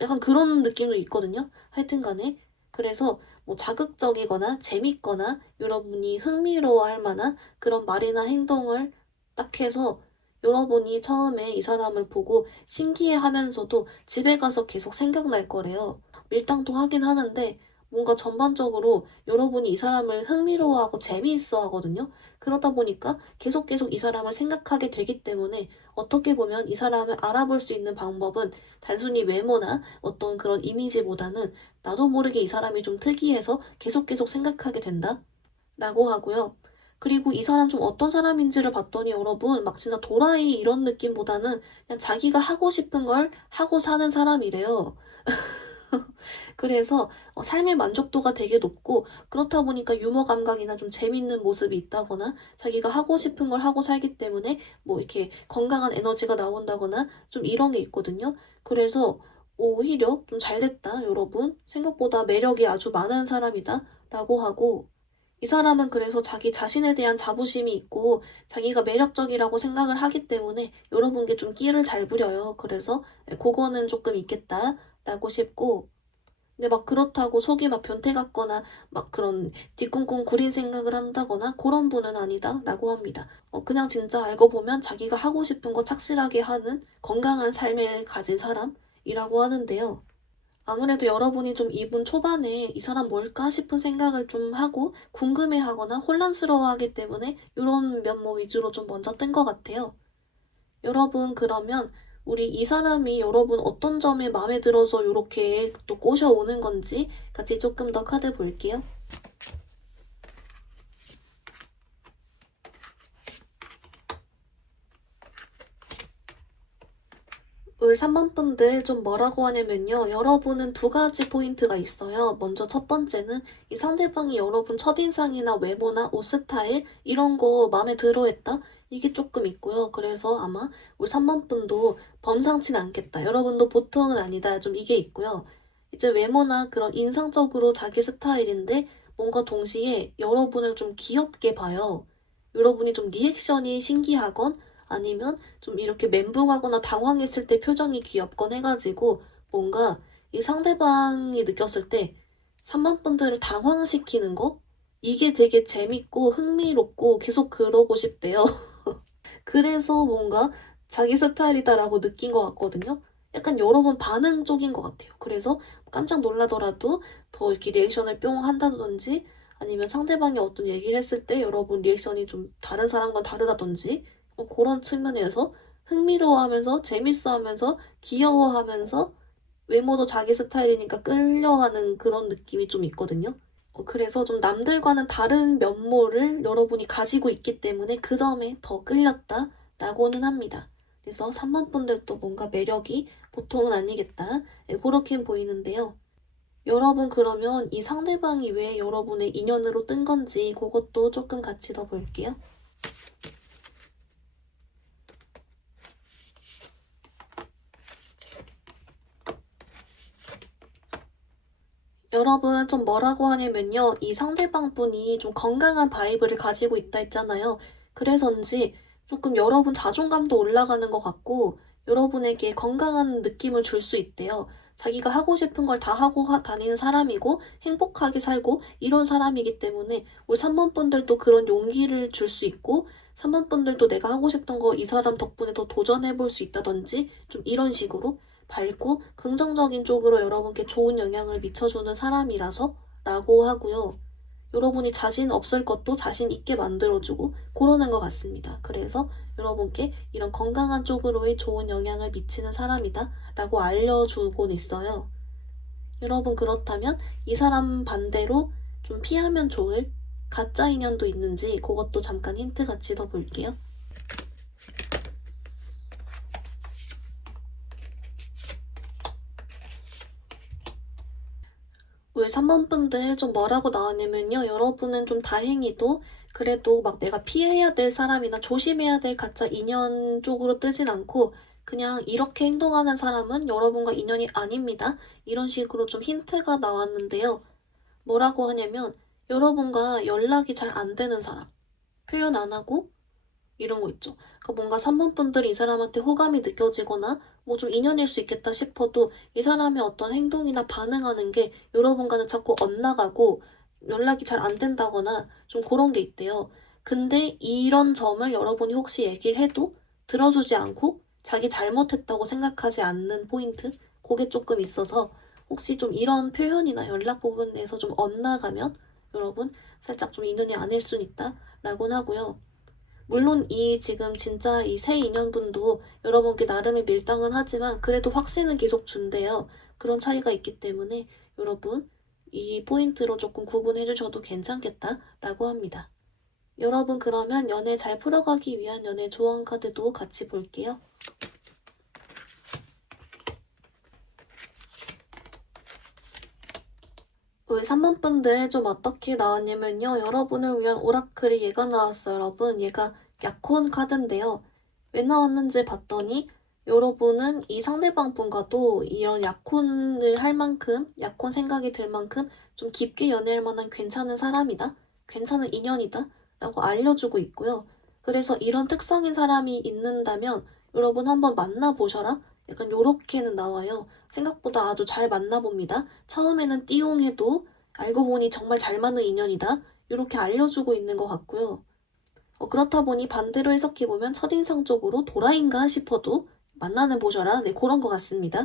약간 그런 느낌도 있거든요. 하여튼 간에. 그래서 뭐 자극적이거나 재밌거나 여러분이 흥미로워할 만한 그런 말이나 행동을 딱 해서 여러분이 처음에 이 사람을 보고 신기해 하면서도 집에 가서 계속 생각날 거래요. 밀당도 하긴 하는데 뭔가 전반적으로 여러분이 이 사람을 흥미로워하고 재미있어 하거든요. 그러다 보니까 계속 이 사람을 생각하게 되기 때문에 어떻게 보면 이 사람을 알아볼 수 있는 방법은 단순히 외모나 어떤 그런 이미지보다는 나도 모르게 이 사람이 좀 특이해서 계속 생각하게 된다. 라고 하고요. 그리고 이 사람 좀 어떤 사람인지를 봤더니 여러분 막 진짜 도라이 이런 느낌보다는 그냥 자기가 하고 싶은 걸 하고 사는 사람이래요. 그래서 삶의 만족도가 되게 높고 그렇다 보니까 유머 감각이나 좀 재밌는 모습이 있다거나 자기가 하고 싶은 걸 하고 살기 때문에 뭐 이렇게 건강한 에너지가 나온다거나 좀 이런 게 있거든요. 그래서 오히려 좀 잘됐다, 여러분. 생각보다 매력이 아주 많은 사람이다. 라고 하고 이 사람은 그래서 자기 자신에 대한 자부심이 있고 자기가 매력적이라고 생각을 하기 때문에 여러분께 좀 끼를 잘 부려요. 그래서 그거는 조금 있겠다라고 싶고 근데 막 그렇다고 속이 막 변태 같거나 막 그런 뒤꿈꿈 구린 생각을 한다거나 그런 분은 아니다라고 합니다. 그냥 진짜 알고 보면 자기가 하고 싶은 거 착실하게 하는 건강한 삶을 가진 사람이라고 하는데요. 아무래도 여러분이 좀 이분 초반에 '이 사람 뭘까?' 싶은 생각을 좀 하고 궁금해하거나 혼란스러워하기 때문에 요런 면모 위주로 좀 먼저 뜬 것 같아요. 여러분 그러면 우리 이 사람이 여러분 어떤 점에 마음에 들어서 요렇게 또 꼬셔오는 건지 같이 조금 더 카드 볼게요. 울 3번 분들 좀 뭐라고 하냐면요. 여러분은 두 가지 포인트가 있어요. 먼저 첫 번째는 이 상대방이 여러분 첫인상이나 외모나 옷 스타일 이런 거 마음에 들어 했다? 이게 조금 있고요. 그래서 아마 우리 3번 분도 범상치는 않겠다. 여러분도 보통은 아니다. 좀 이게 있고요. 이제 외모나 그런 인상적으로 자기 스타일인데 뭔가 동시에 여러분을 좀 귀엽게 봐요. 여러분이 좀 리액션이 신기하건 아니면 좀 이렇게 멘붕하거나 당황했을 때 표정이 귀엽건 해가지고 뭔가 이 상대방이 느꼈을 때 3번 분들을 당황시키는 거? 이게 되게 재밌고 흥미롭고 계속 그러고 싶대요. 그래서 뭔가 자기 스타일이다라고 느낀 것 같거든요. 약간 여러분 반응 쪽인 것 같아요. 그래서 깜짝 놀라더라도 더 이렇게 리액션을 뿅 한다든지 아니면 상대방이 어떤 얘기를 했을 때 여러분 리액션이 좀 다른 사람과 다르다든지 그런 측면에서 흥미로워하면서 재밌어하면서 귀여워하면서 외모도 자기 스타일이니까 끌려하는 그런 느낌이 좀 있거든요. 그래서 좀 남들과는 다른 면모를 여러분이 가지고 있기 때문에 그 점에 더 끌렸다라고는 합니다. 그래서 3번 분들도 뭔가 매력이 보통은 아니겠다. 네, 그렇게 보이는데요. 여러분 그러면 이 상대방이 왜 여러분의 인연으로 뜬 건지 그것도 조금 같이 더 볼게요. 여러분 좀 뭐라고 하냐면요. 이 상대방 분이 좀 건강한 바이브를 가지고 있다 했잖아요. 그래서인지 조금 여러분 자존감도 올라가는 것 같고 여러분에게 건강한 느낌을 줄 수 있대요. 자기가 하고 싶은 걸 다 하고 다니는 사람이고 행복하게 살고 이런 사람이기 때문에 우리 3번 분들도 그런 용기를 줄 수 있고 3번 분들도 내가 하고 싶던 거 이 사람 덕분에 더 도전해 볼 수 있다든지 좀 이런 식으로 밝고 긍정적인 쪽으로 여러분께 좋은 영향을 미쳐주는 사람이라서 라고 하고요. 여러분이 자신 없을 것도 자신 있게 만들어주고 그러는 것 같습니다. 그래서 여러분께 이런 건강한 쪽으로의 좋은 영향을 미치는 사람이다 라고 알려주곤 있어요. 여러분 그렇다면 이 사람 반대로 좀 피하면 좋을 가짜 인연도 있는지 그것도 잠깐 힌트 같이 더 볼게요. 우리 3번 분들 좀 뭐라고 나왔냐면요. 여러분은 좀 다행히도 그래도 막 내가 피해야 될 사람이나 조심해야 될 가짜 인연 쪽으로 뜨진 않고 그냥 이렇게 행동하는 사람은 여러분과 인연이 아닙니다. 이런 식으로 좀 힌트가 나왔는데요. 뭐라고 하냐면 여러분과 연락이 잘 안 되는 사람. 표현 안 하고 이런 거 있죠. 그러니까 뭔가 3번 분들이 이 사람한테 호감이 느껴지거나 뭐 좀 인연일 수 있겠다 싶어도 이 사람의 어떤 행동이나 반응하는 게 여러분과는 자꾸 엇나가고 연락이 잘 안 된다거나 좀 그런 게 있대요. 근데 이런 점을 여러분이 혹시 얘기를 해도 들어주지 않고 자기 잘못했다고 생각하지 않는 포인트? 그게 조금 있어서 혹시 좀 이런 표현이나 연락 부분에서 좀 엇나가면 여러분 살짝 좀 인연이 아닐 순 있다 라고는 하고요. 물론 이 지금 진짜 이 새 인연분도 여러분께 나름의 밀당은 하지만 그래도 확신은 계속 준대요. 그런 차이가 있기 때문에 여러분 이 포인트로 조금 구분해 주셔도 괜찮겠다라고 합니다. 여러분 그러면 연애 잘 풀어가기 위한 연애 조언 카드도 같이 볼게요. 우리 3번 분들 좀 어떻게 나왔냐면요. 여러분을 위한 오라클이 얘가 나왔어요. 여러분 얘가 약혼 카드인데요. 왜 나왔는지 봤더니 여러분은 이 상대방 분과도 이런 약혼을 할 만큼 약혼 생각이 들 만큼 좀 깊게 연애할 만한 괜찮은 사람이다. 괜찮은 인연이다. 라고 알려주고 있고요. 그래서 이런 특성인 사람이 있는다면 여러분 한번 만나보셔라. 약간 요렇게는 나와요. 생각보다 아주 잘 만나봅니다. 처음에는 띠용해도 알고 보니 정말 잘 맞는 인연이다. 이렇게 알려주고 있는 것 같고요. 그렇다 보니 반대로 해석해보면 첫인상적으로 도라인가 싶어도 만나는 보셔라. 네, 그런 것 같습니다.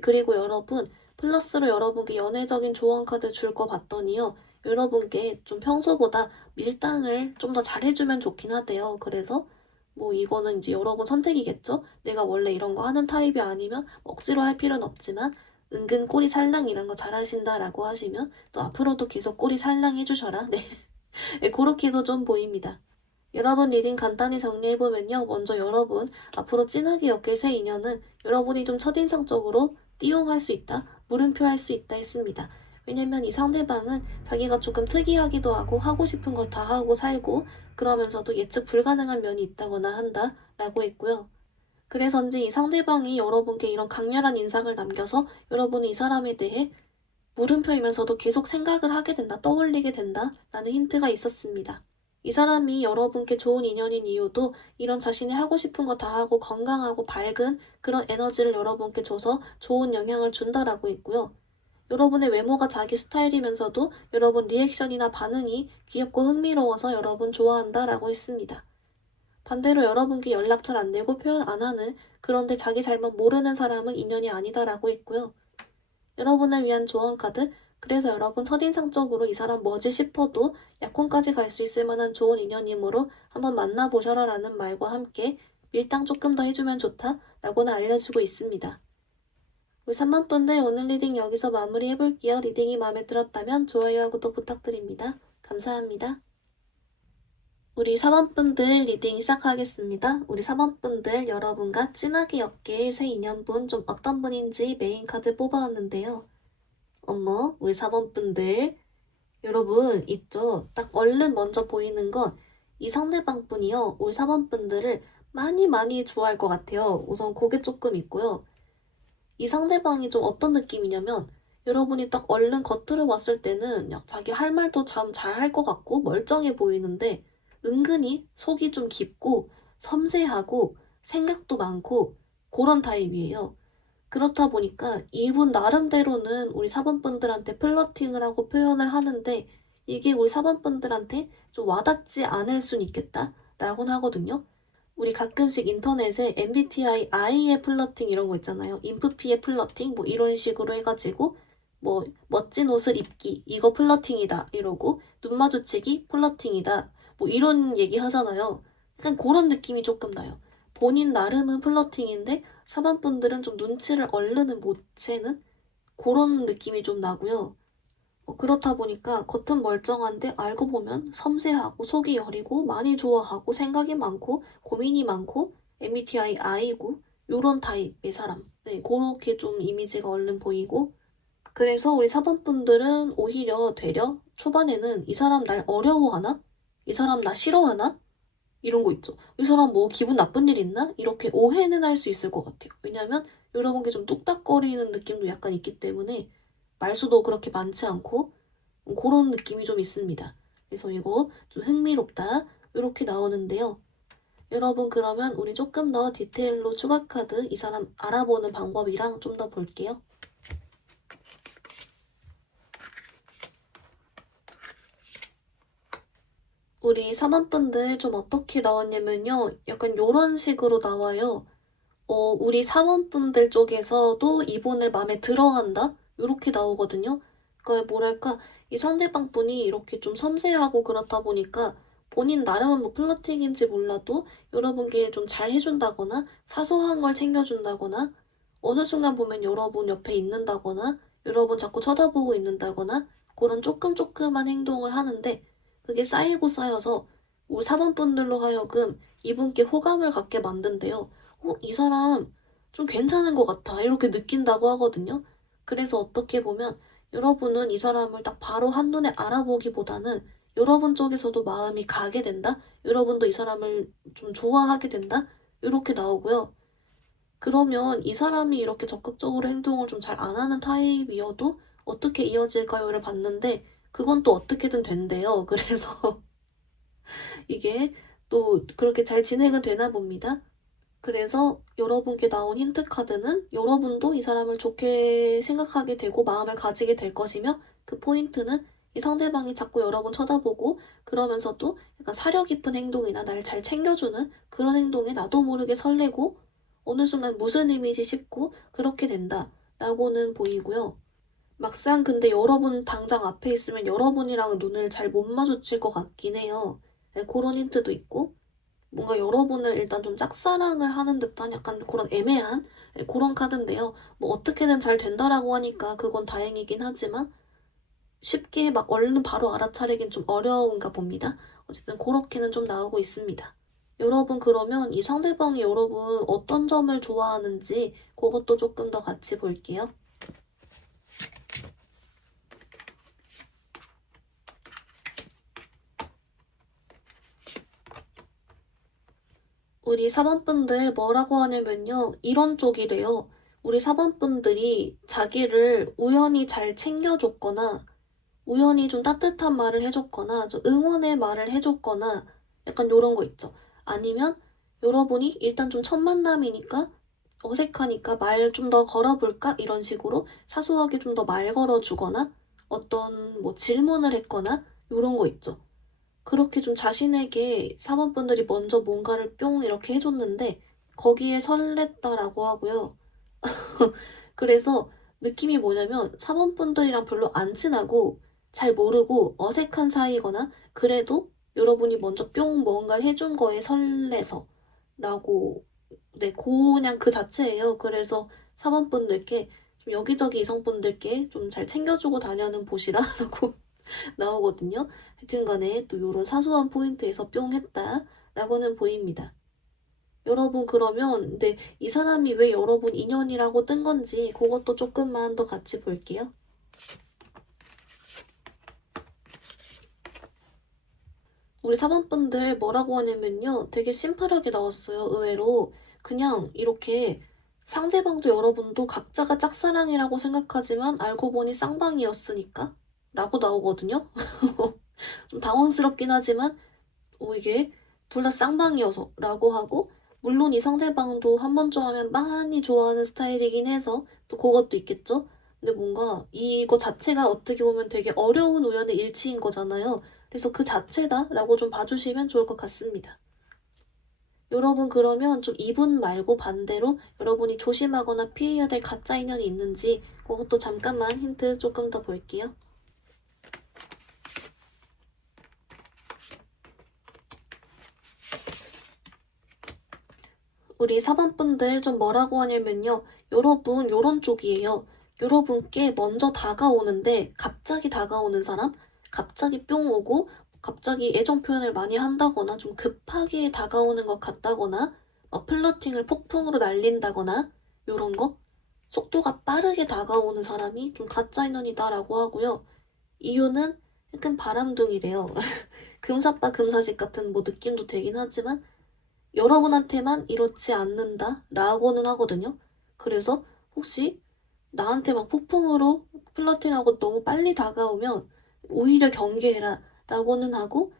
그리고 여러분, 플러스로 여러분께 연애적인 조언 카드 줄 거 봤더니요. 여러분께 좀 평소보다 밀당을 좀 더 잘해주면 좋긴 하대요. 그래서 뭐 이거는 이제 여러분 선택이겠죠? 내가 원래 이런 거 하는 타입이 아니면 억지로 할 필요는 없지만 은근 꼬리 살랑 이런 거 잘하신다라고 하시면 또 앞으로도 계속 꼬리 살랑 해주셔라. 네. 네, 그렇게도 좀 보입니다. 여러분 리딩 간단히 정리해보면요. 먼저 여러분 앞으로 진하게 엮일 새 인연은 여러분이 좀 첫인상적으로 띠용할 수 있다, 물음표 할 수 있다 했습니다. 왜냐면 이 상대방은 자기가 조금 특이하기도 하고 싶은 거 다 하고 살고 그러면서도 예측 불가능한 면이 있다거나 한다 라고 했고요. 그래서인지 이 상대방이 여러분께 이런 강렬한 인상을 남겨서 여러분은 이 사람에 대해 물음표이면서도 계속 생각을 하게 된다, 떠올리게 된다 라는 힌트가 있었습니다. 이 사람이 여러분께 좋은 인연인 이유도 이런 자신이 하고 싶은 거 다 하고 건강하고 밝은 그런 에너지를 여러분께 줘서 좋은 영향을 준다라고 했고요. 여러분의 외모가 자기 스타일이면서도 여러분 리액션이나 반응이 귀엽고 흥미로워서 여러분 좋아한다라고 했습니다. 반대로 여러분께 연락 잘 안 되고 표현 안 하는 그런데 자기 잘못 모르는 사람은 인연이 아니다라고 했고요. 여러분을 위한 조언 카드, 그래서 여러분 첫인상적으로 이 사람 뭐지 싶어도 약혼까지 갈 수 있을 만한 좋은 인연이므로 한번 만나보셔라 라는 말과 함께 밀당 조금 더 해주면 좋다 라고는 알려주고 있습니다. 우리 3번 분들 오늘 리딩 여기서 마무리 해볼게요. 리딩이 마음에 들었다면 좋아요와 구독 부탁드립니다. 감사합니다. 우리 4번 분들 리딩 시작하겠습니다. 우리 4번 분들 여러분과 진하게 엮일 새 인연분 좀 어떤 분인지 메인 카드 뽑아왔는데요. 어머, 우리 4번 분들 여러분 있죠? 딱 얼른 먼저 보이는 건 이 상대방 분이요. 우리 4번 분들을 많이 좋아할 것 같아요. 우선 그게 조금 있고요. 이 상대방이 좀 어떤 느낌이냐면 여러분이 딱 얼른 겉으로 봤을 때는 그냥 자기 할 말도 참 잘할 것 같고 멀쩡해 보이는데 은근히 속이 좀 깊고 섬세하고 생각도 많고 그런 타입이에요. 그렇다 보니까 이분 나름대로는 우리 4번 분들한테 플러팅을 하고 표현을 하는데 이게 우리 4번 분들한테 좀 와닿지 않을 순 있겠다 라고는 하거든요. 우리 가끔씩 인터넷에 MBTI I의 플러팅 이런 거 있잖아요. 인프피의 플러팅 뭐 이런 식으로 해가지고 뭐 멋진 옷을 입기 이거 플러팅이다 이러고 눈 마주치기 플러팅이다 뭐 이런 얘기 하잖아요. 약간 그런 느낌이 조금 나요. 본인 나름은 플러팅인데 사반분들은 좀 눈치를 얼르는 못 채는 그런 느낌이 좀 나고요. 그렇다 보니까 겉은 멀쩡한데 알고 보면 섬세하고 속이 여리고 많이 좋아하고 생각이 많고 고민이 많고 MBTI I고 요런 타입의 사람. 네, 그렇게 좀 이미지가 얼른 보이고 그래서 우리 4번 분들은 오히려 되려 초반에는 이 사람 날 어려워하나? 이 사람 나 싫어하나? 이런 거 있죠. 이 사람 뭐 기분 나쁜 일 있나? 이렇게 오해는 할 수 있을 것 같아요. 왜냐면 여러분께 좀 뚝딱거리는 느낌도 약간 있기 때문에 말수도 그렇게 많지 않고 그런 느낌이 좀 있습니다. 그래서 이거 좀 흥미롭다. 이렇게 나오는데요. 여러분 그러면 우리 조금 더 디테일로 추가 카드 이 사람 알아보는 방법이랑 좀 더 볼게요. 우리 3번 분들 좀 어떻게 나왔냐면요. 약간 요런 식으로 나와요. 우리 4번 분들 쪽에서도 이분을 마음에 들어한다? 요렇게 나오거든요. 그러니까 뭐랄까 이 상대방 분이 이렇게 좀 섬세하고 그렇다 보니까 본인 나름은 뭐 플러팅인지 몰라도 여러분께 좀 잘 해준다거나 사소한 걸 챙겨준다거나 어느 순간 보면 여러분 옆에 있는다거나 여러분 자꾸 쳐다보고 있는다거나 그런 조금조금한 행동을 하는데 그게 쌓이고 쌓여서 우리 사번분들로 하여금 이분께 호감을 갖게 만든대요. 이 사람 좀 괜찮은 것 같아. 이렇게 느낀다고 하거든요. 그래서 어떻게 보면 여러분은 이 사람을 딱 바로 한눈에 알아보기보다는 여러분 쪽에서도 마음이 가게 된다? 여러분도 이 사람을 좀 좋아하게 된다? 이렇게 나오고요. 그러면 이 사람이 이렇게 적극적으로 행동을 좀 잘 안 하는 타입이어도 어떻게 이어질까요?를 봤는데 그건 또 어떻게든 된대요. 그래서 이게 또 그렇게 잘 진행은 되나 봅니다. 그래서 여러분께 나온 힌트 카드는 여러분도 이 사람을 좋게 생각하게 되고 마음을 가지게 될 것이며 그 포인트는 이 상대방이 자꾸 여러분 쳐다보고 그러면서도 약간 사려 깊은 행동이나 날 잘 챙겨주는 그런 행동에 나도 모르게 설레고 어느 순간 무슨 의미지 싶고 그렇게 된다라고는 보이고요. 막상 근데 여러분 당장 앞에 있으면 여러분이랑은 눈을 잘 못 마주칠 것 같긴 해요. 네, 그런 힌트도 있고 뭔가 여러분을 일단 좀 짝사랑을 하는 듯한 약간 그런 애매한 그런 카드인데요. 뭐 어떻게든 잘 된다라고 하니까 그건 다행이긴 하지만 쉽게 막 얼른 바로 알아차리긴 좀 어려운가 봅니다. 어쨌든 그렇게는 좀 나오고 있습니다. 여러분 그러면 이 상대방이 여러분 어떤 점을 좋아하는지 그것도 조금 더 같이 볼게요. 우리 사번분들 뭐라고 하냐면요. 이런 쪽이래요. 우리 사번분들이 자기를 우연히 잘 챙겨줬거나 우연히 좀 따뜻한 말을 해줬거나 좀 응원의 말을 해줬거나 약간 요런 거 있죠. 아니면 여러분이 일단 좀 첫 만남이니까 어색하니까 말 좀 더 걸어볼까? 이런 식으로 사소하게 좀 더 말 걸어주거나 어떤 뭐 질문을 했거나 요런 거 있죠. 그렇게 좀 자신에게 사원분들이 먼저 뭔가를 뿅 이렇게 해줬는데 거기에 설렜다라고 하고요. 그래서 느낌이 뭐냐면 사원분들이랑 별로 안 친하고 잘 모르고 어색한 사이거나 그래도 여러분이 먼저 뿅 뭔가를 해준 거에 설레서 라고 네, 그냥 그 자체예요. 그래서 사원분들께 좀 여기저기 이성분들께 좀 잘 챙겨주고 다녀는 보시라라고 나오거든요. 하여튼 간에 또 요런 사소한 포인트에서 뿅 했다라고는 보입니다. 여러분 그러면 근데 이 사람이 왜 여러분 인연이라고 뜬 건지 그것도 조금만 더 같이 볼게요. 우리 사번분들 뭐라고 하냐면요. 되게 심플하게 나왔어요. 의외로. 그냥 이렇게 상대방도 여러분도 각자가 짝사랑이라고 생각하지만 알고 보니 쌍방이었으니까 라고 나오거든요. 좀 당황스럽긴 하지만 이게 둘 다 쌍방이어서 라고 하고 물론 이 상대방도 한 번쯤 하면 많이 좋아하는 스타일이긴 해서 또 그것도 있겠죠? 근데 뭔가 이거 자체가 어떻게 보면 되게 어려운 우연의 일치인 거잖아요. 그래서 그 자체다라고 좀 봐주시면 좋을 것 같습니다. 여러분 그러면 좀 이분 말고 반대로 여러분이 조심하거나 피해야 될 가짜 인연이 있는지 그것도 잠깐만 힌트 조금 더 볼게요. 우리 사번분들 좀 뭐라고 하냐면요. 여러분 요런 쪽이에요. 여러분께 먼저 다가오는데 갑자기 다가오는 사람? 갑자기 뿅 오고 갑자기 애정 표현을 많이 한다거나 좀 급하게 다가오는 것 같다거나 플러팅을 폭풍으로 날린다거나 요런 거? 속도가 빠르게 다가오는 사람이 좀 가짜 인연이다라고 하고요. 이유는 약간 바람둥이래요. 금사빠 금사식 같은 뭐 느낌도 되긴 하지만 여러분한테만 이렇지 않는다 라고는 하거든요. 그래서 혹시 나한테 막 폭풍으로 플러팅하고 너무 빨리 다가오면 오히려 경계해라 라고는 하고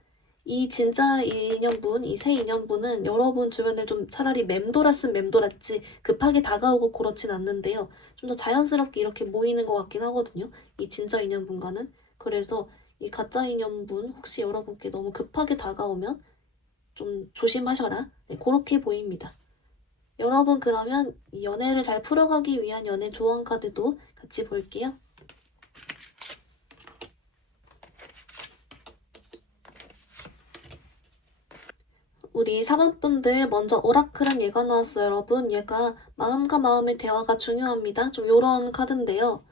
이 진짜 인연분, 이 새 인연분은 여러분 주변을 좀 차라리 맴돌았으면 맴돌았지 급하게 다가오고 그렇진 않는데요. 좀 더 자연스럽게 이렇게 모이는 것 같긴 하거든요. 이 진짜 인연분과는. 그래서 이 가짜 인연분 혹시 여러분께 너무 급하게 다가오면 좀 조심하셔라. 네, 그렇게 보입니다. 여러분 그러면 이 연애를 잘 풀어가기 위한 연애 조언 카드도 같이 볼게요. 우리 4번분들 먼저 오라클은 얘가 나왔어요, 여러분. 얘가 마음과 마음의 대화가 중요합니다. 좀 요런 카드인데요.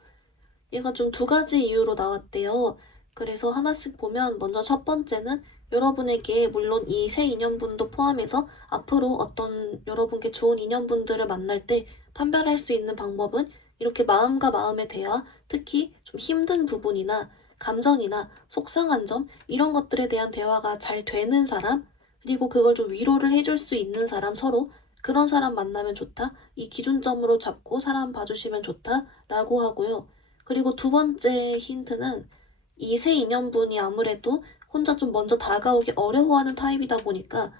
얘가 좀 두 가지 이유로 나왔대요. 그래서 하나씩 보면 먼저 첫 번째는 여러분에게 물론 이 새 인연분도 포함해서 앞으로 어떤 여러분께 좋은 인연분들을 만날 때 판별할 수 있는 방법은 이렇게 마음과 마음의 대화, 특히 좀 힘든 부분이나 감정이나 속상한 점 이런 것들에 대한 대화가 잘 되는 사람, 그리고 그걸 좀 위로를 해줄 수 있는 사람 서로 그런 사람 만나면 좋다. 이 기준점으로 잡고 사람 봐주시면 좋다라고 하고요. 그리고 두 번째 힌트는 이 새 인연분이 아무래도 혼자 좀 먼저 다가오기 어려워하는 타입이다 보니까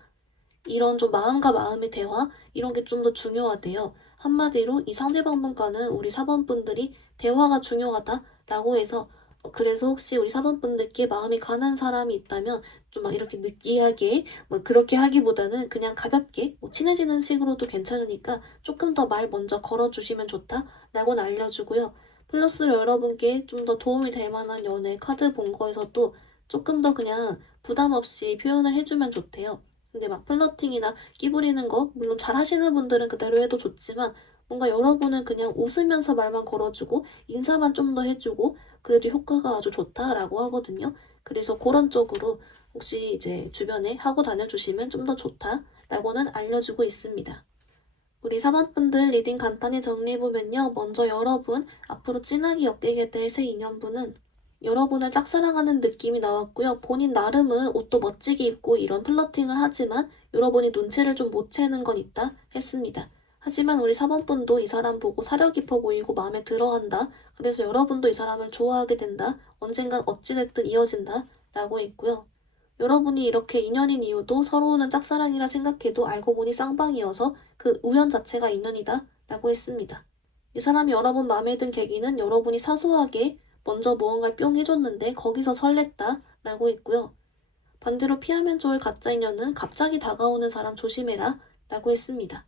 이런 좀 마음과 마음의 대화 이런 게 좀 더 중요하대요. 한마디로 이 상대방분과는 우리 4번분들이 대화가 중요하다라고 해서 그래서 혹시 우리 4번분들께 마음이 가는 사람이 있다면 좀 막 이렇게 느끼하게 뭐 그렇게 하기보다는 그냥 가볍게 뭐 친해지는 식으로도 괜찮으니까 조금 더 말 먼저 걸어주시면 좋다라고는 알려주고요. 플러스로 여러분께 좀 더 도움이 될 만한 연애 카드 본 거에서도 조금 더 그냥 부담 없이 표현을 해주면 좋대요. 근데 막 플러팅이나 끼부리는 거 물론 잘하시는 분들은 그대로 해도 좋지만 뭔가 여러분은 그냥 웃으면서 말만 걸어주고 인사만 좀 더 해주고 그래도 효과가 아주 좋다라고 하거든요. 그래서 그런 쪽으로 혹시 이제 주변에 하고 다녀주시면 좀 더 좋다라고는 알려주고 있습니다. 우리 4번분들 리딩 간단히 정리해보면요. 먼저 여러분, 앞으로 진하게 엮이게 될 새 인연분은 여러분을 짝사랑하는 느낌이 나왔고요. 본인 나름은 옷도 멋지게 입고 이런 플러팅을 하지만 여러분이 눈치를 좀 못 채는 건 있다 했습니다. 하지만 우리 4번분도 이 사람 보고 사려 깊어 보이고 마음에 들어한다. 그래서 여러분도 이 사람을 좋아하게 된다. 언젠간 어찌됐든 이어진다. 라고 했고요. 여러분이 이렇게 인연인 이유도 서로는 짝사랑이라 생각해도 알고 보니 쌍방이어서 그 우연 자체가 인연이다 라고 했습니다. 이 사람이 여러분 마음에 든 계기는 여러분이 사소하게 먼저 무언가를 뿅 해줬는데 거기서 설렜다 라고 했고요. 반대로 피하면 좋을 가짜 인연은 갑자기 다가오는 사람 조심해라 라고 했습니다.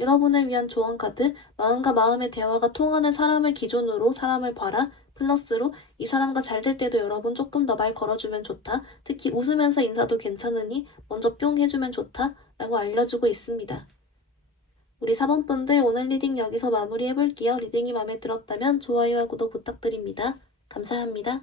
여러분을 위한 조언 카드, 마음과 마음의 대화가 통하는 사람을 기준으로 사람을 봐라. 플러스로 이 사람과 잘 될 때도 여러분 조금 더 말 걸어주면 좋다. 특히 웃으면서 인사도 괜찮으니 먼저 뿅 해주면 좋다. 라고 알려주고 있습니다. 우리 4번분들 오늘 리딩 여기서 마무리해볼게요. 리딩이 마음에 들었다면 좋아요와 구독 부탁드립니다. 감사합니다.